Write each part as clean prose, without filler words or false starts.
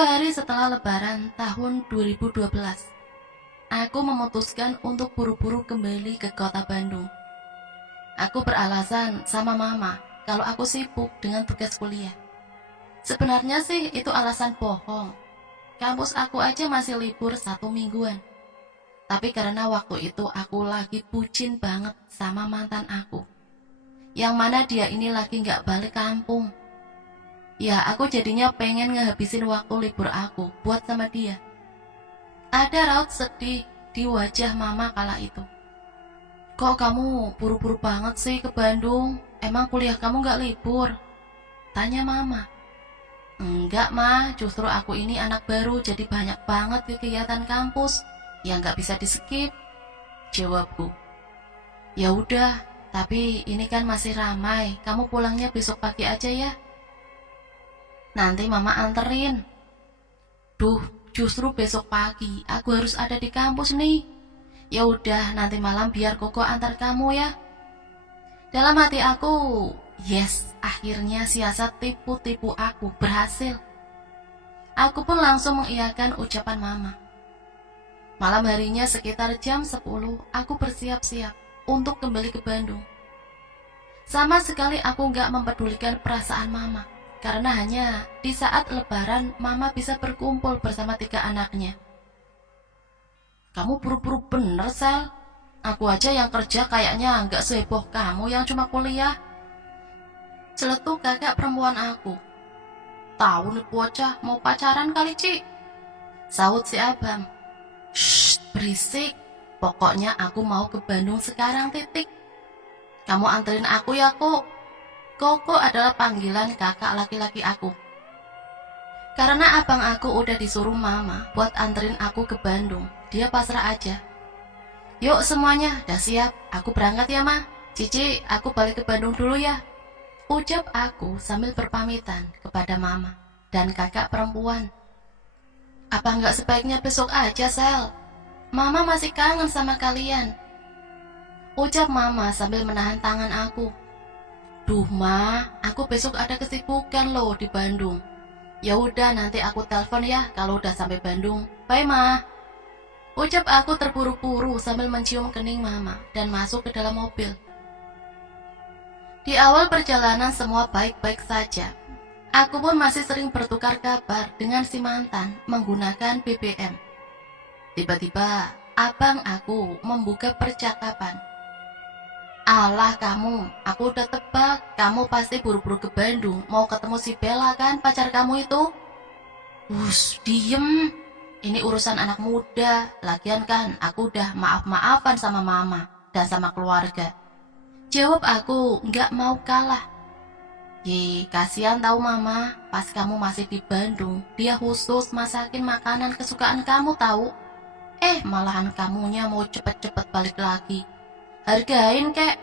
2 hari setelah Lebaran tahun 2012, aku memutuskan untuk buru-buru kembali ke kota Bandung. Aku beralasan sama mama kalau aku sibuk dengan tugas kuliah. Sebenarnya sih itu alasan bohong. Kampus aku aja masih libur 1 mingguan. Tapi karena waktu itu aku lagi bucin banget sama mantan aku, yang mana dia ini lagi gak balik kampung. Ya aku jadinya pengen ngehabisin waktu libur aku buat sama dia. Ada raut sedih di wajah mama kala itu. Kok kamu buru-buru banget sih ke Bandung? Emang kuliah kamu gak libur? Tanya mama. Enggak ma, justru aku ini anak baru jadi banyak banget kegiatan kampus yang gak bisa di skip, jawabku. Ya udah, tapi ini kan masih ramai, kamu pulangnya besok pagi aja ya. Nanti mama anterin. Duh, justru besok pagi aku harus ada di kampus nih. Ya udah, nanti malam biar Koko antar kamu ya. Dalam hati aku, yes, akhirnya siasat tipu-tipu aku berhasil. Aku pun langsung mengiyakan ucapan mama. Malam harinya sekitar jam 10, aku bersiap-siap untuk kembali ke Bandung. Sama sekali aku gak mempedulikan perasaan mama, karena hanya di saat lebaran mama bisa berkumpul bersama 3 anaknya. Kamu buru-buru bener, Sel. Aku aja yang kerja kayaknya gak seheboh kamu yang cuma kuliah. Celetuk kakak perempuan aku. Tahu nih bocah mau pacaran kali, Ci, sahut si abang. Shh, berisik. Pokoknya aku mau ke Bandung sekarang, titik. Kamu anterin aku ya, Kok. Koko adalah panggilan kakak laki-laki aku. Karena abang aku udah disuruh mama buat anterin aku ke Bandung, dia pasrah aja. Yuk semuanya, udah siap. Aku berangkat ya, Ma. Cici, aku balik ke Bandung dulu ya, ucap aku sambil berpamitan kepada mama dan kakak perempuan. Apa nggak sebaiknya besok aja, Sel? Mama masih kangen sama kalian, ucap mama sambil menahan tangan aku. Duh, Ma, aku besok ada kesibukan loh di Bandung. Ya udah, nanti aku telepon ya kalau udah sampai Bandung. Bye, Ma, ucap aku terburu-buru sambil mencium kening mama dan masuk ke dalam mobil. Di awal perjalanan semua baik-baik saja. Aku pun masih sering bertukar kabar dengan si mantan menggunakan BBM. Tiba-tiba, abang aku membuka percakapan. Alah kamu, aku udah tebak, kamu pasti buru-buru ke Bandung, mau ketemu si Bella kan, pacar kamu itu? Wush, diem. Ini urusan anak muda, lagian kan aku udah maaf-maafan sama mama dan sama keluarga, jawab aku nggak mau kalah. Ye, kasihan tahu mama, pas kamu masih di Bandung, dia khusus masakin makanan kesukaan kamu tahu. Malahan kamunya mau cepet-cepet balik lagi. Hargain kek.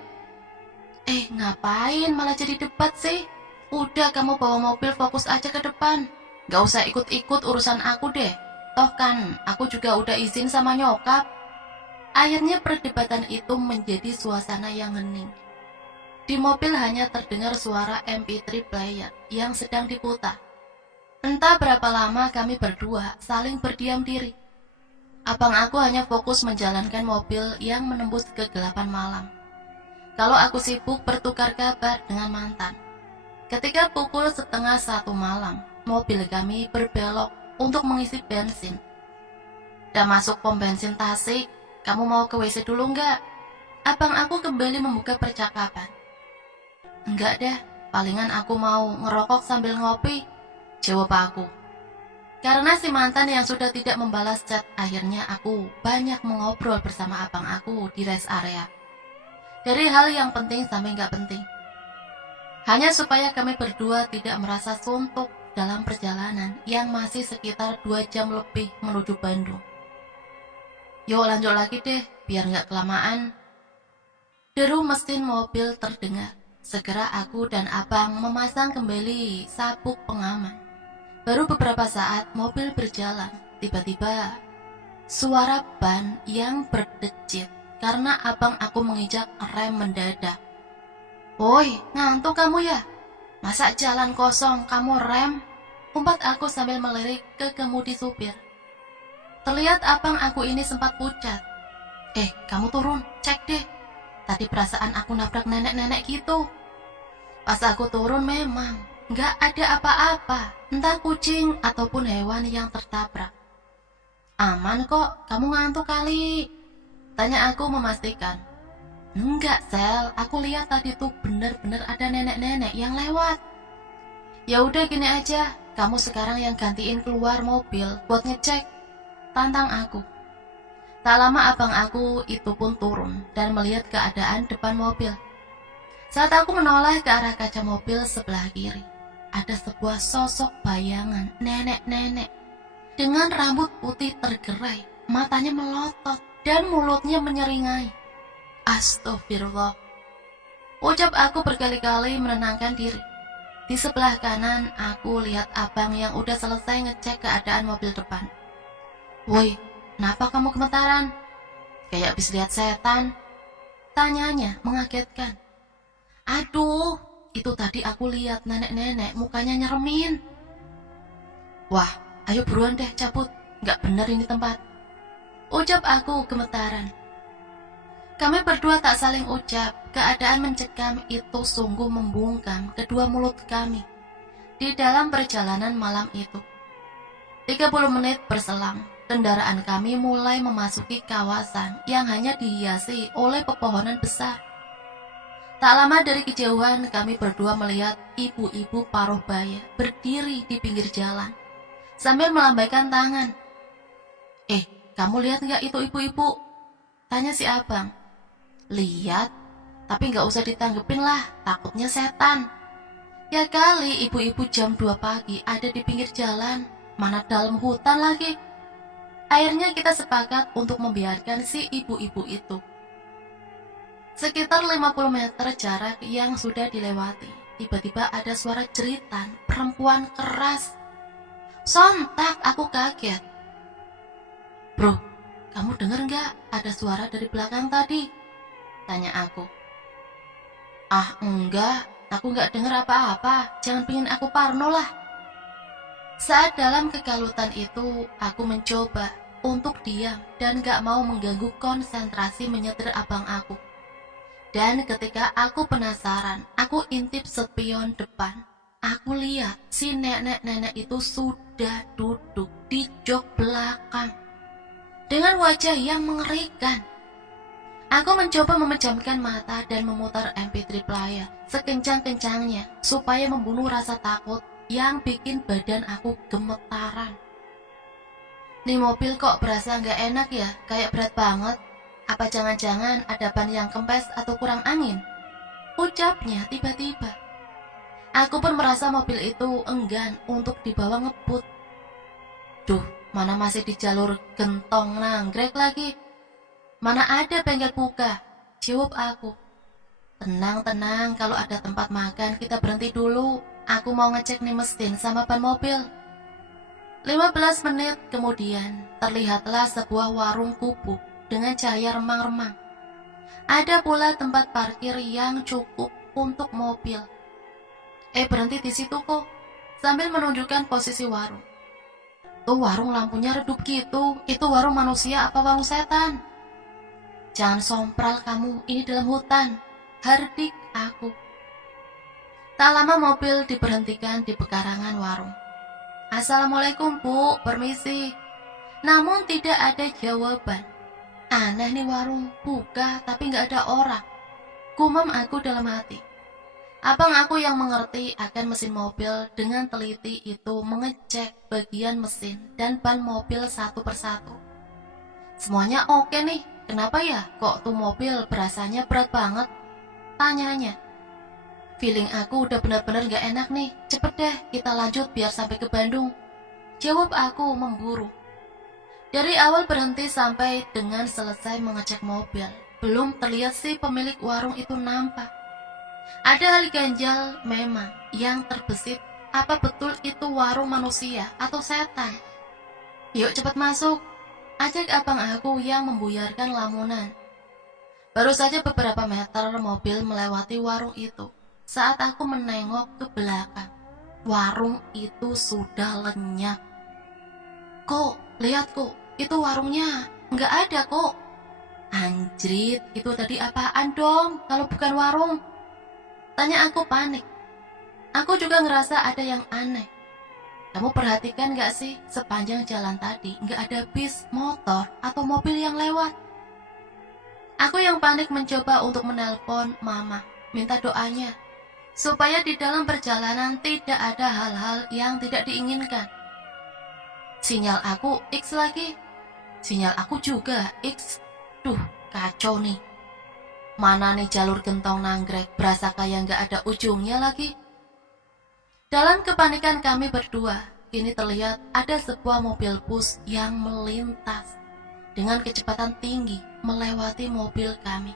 Ngapain malah jadi debat sih? Udah kamu bawa mobil fokus aja ke depan. Gak usah ikut-ikut urusan aku deh. Toh kan aku juga udah izin sama nyokap. Akhirnya perdebatan itu menjadi suasana yang hening. Di mobil hanya terdengar suara MP3 player yang sedang diputar. Entah berapa lama kami berdua saling berdiam diri. Abang aku hanya fokus menjalankan mobil yang menembus kegelapan malam. Kalau aku sibuk bertukar kabar dengan mantan. Ketika pukul 12:30 malam, mobil kami berbelok untuk mengisi bensin. Udah masuk pom bensin Tasik, kamu mau ke WC dulu nggak? Abang aku kembali membuka percakapan. Enggak deh, palingan aku mau ngerokok sambil ngopi, jawab aku. Karena si mantan yang sudah tidak membalas chat, akhirnya aku banyak mengobrol bersama abang aku di rest area. Dari hal yang penting sampai nggak penting. Hanya supaya kami berdua tidak merasa suntuk dalam perjalanan yang masih sekitar 2 jam lebih menuju Bandung. Yuk lanjut lagi deh, biar nggak kelamaan. Deru mesin mobil terdengar. Segera aku dan abang memasang kembali sabuk pengaman. Baru beberapa saat mobil berjalan, tiba-tiba suara ban yang berdecit karena abang aku menginjak rem mendadak. Woi, ngantuk kamu ya? Masa jalan kosong kamu rem? Umpat aku sambil melirik ke kemudi supir. Terlihat abang aku ini sempat pucat. Kamu turun, cek deh. Tadi perasaan aku nabrak nenek-nenek gitu. Pas aku turun memang nggak ada apa-apa, entah kucing ataupun hewan yang tertabrak. Aman kok, kamu ngantuk kali? Tanya aku memastikan. Enggak, Sel, aku lihat tadi tuh bener-bener ada nenek-nenek yang lewat. Ya udah gini aja, kamu sekarang yang gantiin keluar mobil buat ngecek, tantang aku. Tak lama abang aku itu pun turun dan melihat keadaan depan mobil. Saat aku menoleh ke arah kaca mobil sebelah kiri, ada sebuah sosok bayangan nenek-nenek dengan rambut putih tergerai, matanya melotot dan mulutnya menyeringai. Astagfirullah. Ucap aku berkali-kali menenangkan diri. Di sebelah kanan aku lihat abang yang udah selesai ngecek keadaan mobil depan. Woi, kenapa kamu gemetaran? Kayak habis lihat setan. Tanyanya mengagetkan. Aduh, itu tadi aku lihat nenek-nenek mukanya nyeremin. Wah, ayo buruan deh cabut, gak bener ini tempat. Ucap aku gemetaran. Kami berdua tak saling ucap, keadaan mencekam itu sungguh membungkam kedua mulut kami. Di dalam perjalanan malam itu 30 menit berselang, kendaraan kami mulai memasuki kawasan yang hanya dihiasi oleh pepohonan besar. Tak lama dari kejauhan kami berdua melihat ibu-ibu paruh baya berdiri di pinggir jalan sambil melambaikan tangan. Kamu lihat gak itu ibu-ibu? Tanya si abang. Lihat, tapi gak usah ditanggepin lah, takutnya setan. Ya kali ibu-ibu jam 2 pagi ada di pinggir jalan, mana dalam hutan lagi. Akhirnya kita sepakat untuk membiarkan si ibu-ibu itu. Sekitar 50 meter jarak yang sudah dilewati, tiba-tiba ada suara jeritan perempuan keras. Sontak aku kaget. Bro, kamu denger gak ada suara dari belakang tadi? Tanya aku. Ah enggak, aku gak denger apa-apa, jangan pingin aku parno lah. Saat dalam kekalutan itu, aku mencoba untuk diam dan gak mau mengganggu konsentrasi menyetir abang aku. Dan ketika aku penasaran, aku intip spion depan. Aku lihat si nenek-nenek itu sudah duduk di jok belakang dengan wajah yang mengerikan. Aku mencoba memejamkan mata dan memutar MP3 player sekencang-kencangnya supaya membunuh rasa takut yang bikin badan aku gemetaran. Nih mobil kok berasa gak enak ya, kayak berat banget. Apa jangan-jangan ada ban yang kempes atau kurang angin? Ucapnya tiba-tiba. Aku pun merasa mobil itu enggan untuk dibawa ngebut. Duh, mana masih di jalur gentong nanggrek lagi. Mana ada bengkel buka? Jawab aku. Tenang, kalau ada tempat makan kita berhenti dulu. Aku mau ngecek nih mesin sama ban mobil. 15 menit kemudian terlihatlah sebuah warung kubuk dengan cahaya remang-remang. Ada pula tempat parkir yang cukup untuk mobil. Berhenti di situ kok, sambil menunjukkan posisi warung. Tuh warung lampunya redup gitu, itu warung manusia apa warung setan? Jangan sompral kamu, ini dalam hutan, hardik aku. Tak lama mobil diberhentikan di pekarangan warung. Assalamualaikum Bu, permisi. Namun tidak ada jawaban. Aneh nih warung, buka tapi gak ada orang. Gumam aku dalam hati. Abang aku yang mengerti akan mesin mobil dengan teliti itu mengecek bagian mesin dan ban mobil satu persatu. Semuanya oke nih, kenapa ya kok tuh mobil berasanya berat banget? Tanyanya. Feeling aku udah benar-benar gak enak nih, cepet deh kita lanjut biar sampai ke Bandung. Jawab aku memburu. Dari awal berhenti sampai dengan selesai mengecek mobil, belum terlihat si pemilik warung itu nampak. Ada hal ganjal memang yang terbesit, apa betul itu warung manusia atau setan? Yuk cepat masuk, ajak abang aku yang membuyarkan lamunan. Baru saja beberapa meter mobil melewati warung itu saat aku menengok ke belakang. Warung itu sudah lenyap. Kok, lihat kok, itu warungnya nggak ada kok. Anjrit, itu tadi apaan dong kalau bukan warung? Tanya aku panik. Aku juga ngerasa ada yang aneh. Kamu perhatikan gak sih, sepanjang jalan tadi nggak ada bis, motor, atau mobil yang lewat. Aku yang panik mencoba untuk menelpon mama, minta doanya, supaya di dalam perjalanan tidak ada hal-hal yang tidak diinginkan. Sinyal aku X lagi, sinyal aku juga X. Duh, kacau nih. Mana nih jalur Gentong Nagrek, berasa kayak nggak ada ujungnya lagi. Dalam kepanikan kami berdua, kini terlihat ada sebuah mobil bus yang melintas dengan kecepatan tinggi melewati mobil kami.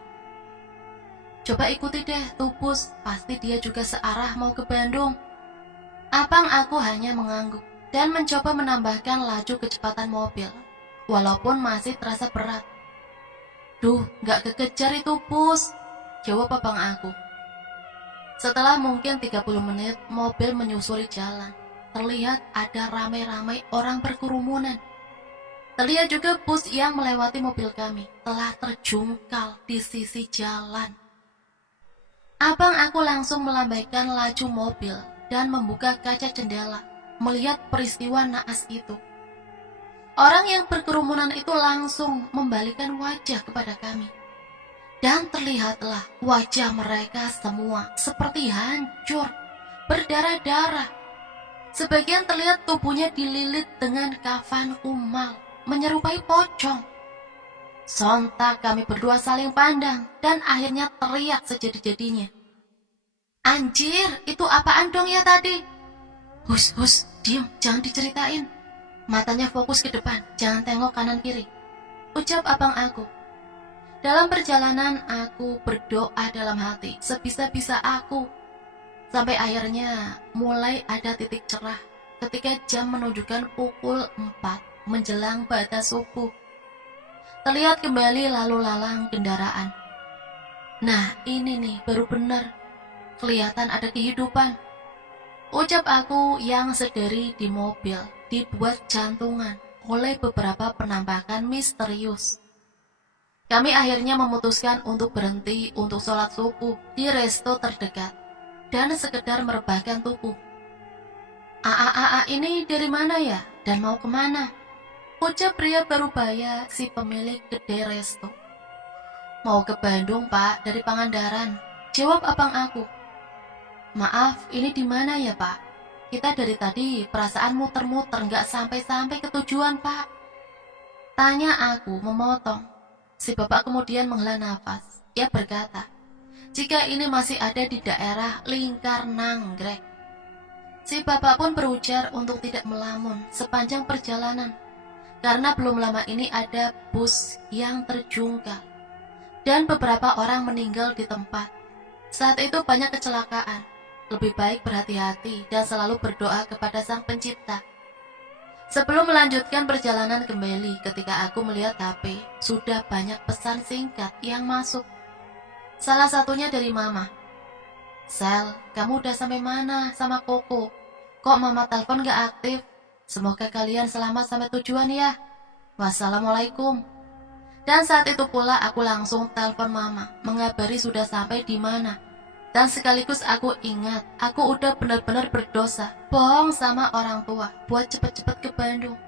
Coba ikuti deh tuh bus, pasti dia juga searah mau ke Bandung. Abang aku hanya mengangguk dan mencoba menambahkan laju kecepatan mobil, walaupun masih terasa berat. Duh, gak kekejar itu bus, jawab abang aku. Setelah mungkin 30 menit, mobil menyusuri jalan. Terlihat ada ramai-ramai orang berkerumunan. Terlihat juga bus yang melewati mobil kami telah terjungkal di sisi jalan. Abang aku langsung melambaikan laju mobil dan membuka kaca jendela, melihat peristiwa naas itu. Orang yang berkerumunan itu langsung membalikkan wajah kepada kami. Dan terlihatlah wajah mereka semua seperti hancur, berdarah-darah. Sebagian terlihat tubuhnya dililit dengan kafan kumal, menyerupai pocong. Sontak kami berdua saling pandang dan akhirnya teriak sejadi-jadinya. Anjir, itu apaan dong ya tadi? Hus, diem, jangan diceritain. Matanya fokus ke depan, jangan tengok kanan kiri, ucap abang aku. Dalam perjalanan aku berdoa dalam hati sebisa-bisa aku. Sampai akhirnya mulai ada titik cerah ketika jam menunjukkan pukul 4 menjelang batas subuh. Terlihat kembali lalu lalang kendaraan. Nah ini nih baru benar, kelihatan ada kehidupan. Ucap aku yang sedari di mobil dibuat jantungan oleh beberapa penampakan misterius. Kami akhirnya memutuskan untuk berhenti untuk sholat subuh di resto terdekat dan sekedar merebahkan tubuh. Ini dari mana ya? Dan mau kemana? Ucap pria parubaya si pemilik kedai resto. Mau ke Bandung pak, dari Pangandaran, jawab abang aku. Maaf, ini di mana ya pak? Kita dari tadi perasaan muter-muter nggak sampai-sampai ke tujuan pak. Tanya aku memotong. Si bapak kemudian menghela nafas. Ia berkata, jika ini masih ada di daerah Lingkar Nagrek. Si bapak pun berujar untuk tidak melamun sepanjang perjalanan, karena belum lama ini ada bus yang terjungkal dan beberapa orang meninggal di tempat. Saat itu banyak kecelakaan. Lebih baik berhati-hati dan selalu berdoa kepada Sang Pencipta. Sebelum melanjutkan perjalanan kembali, ketika aku melihat HP, sudah banyak pesan singkat yang masuk. Salah satunya dari Mama. Sel, kamu udah sampai mana sama Koko? Kok Mama telepon gak aktif? Semoga kalian selamat sampai tujuan ya. Wassalamualaikum. Dan saat itu pula aku langsung telepon Mama, mengabari sudah sampai di mana. Dan sekaligus aku ingat, aku udah benar-benar berdosa, bohong sama orang tua, buat cepet-cepet ke Bandung.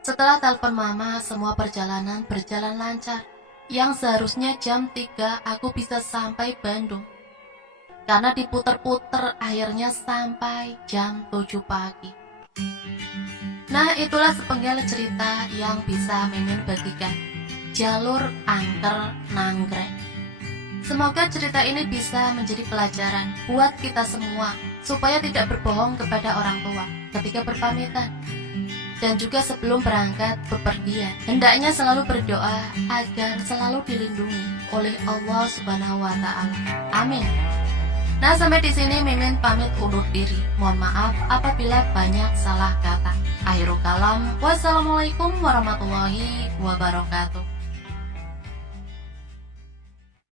Setelah telepon Mama, semua perjalanan berjalan lancar. Yang seharusnya jam 3 aku bisa sampai Bandung. Karena diputer-puter, akhirnya sampai jam 7 pagi. Nah, itulah sepenggal cerita yang bisa Mimin bagikan. Jalur Angker Nagrek. Semoga cerita ini bisa menjadi pelajaran buat kita semua, supaya tidak berbohong kepada orang tua ketika berpamitan. Dan juga sebelum berangkat bepergian, hendaknya selalu berdoa agar selalu dilindungi oleh Allah Subhanahu wa Ta'ala. Amin. Nah, sampai di sini Mimin pamit undur diri. Mohon maaf apabila banyak salah kata. Akhirul kalam, wassalamualaikum warahmatullahi wabarakatuh.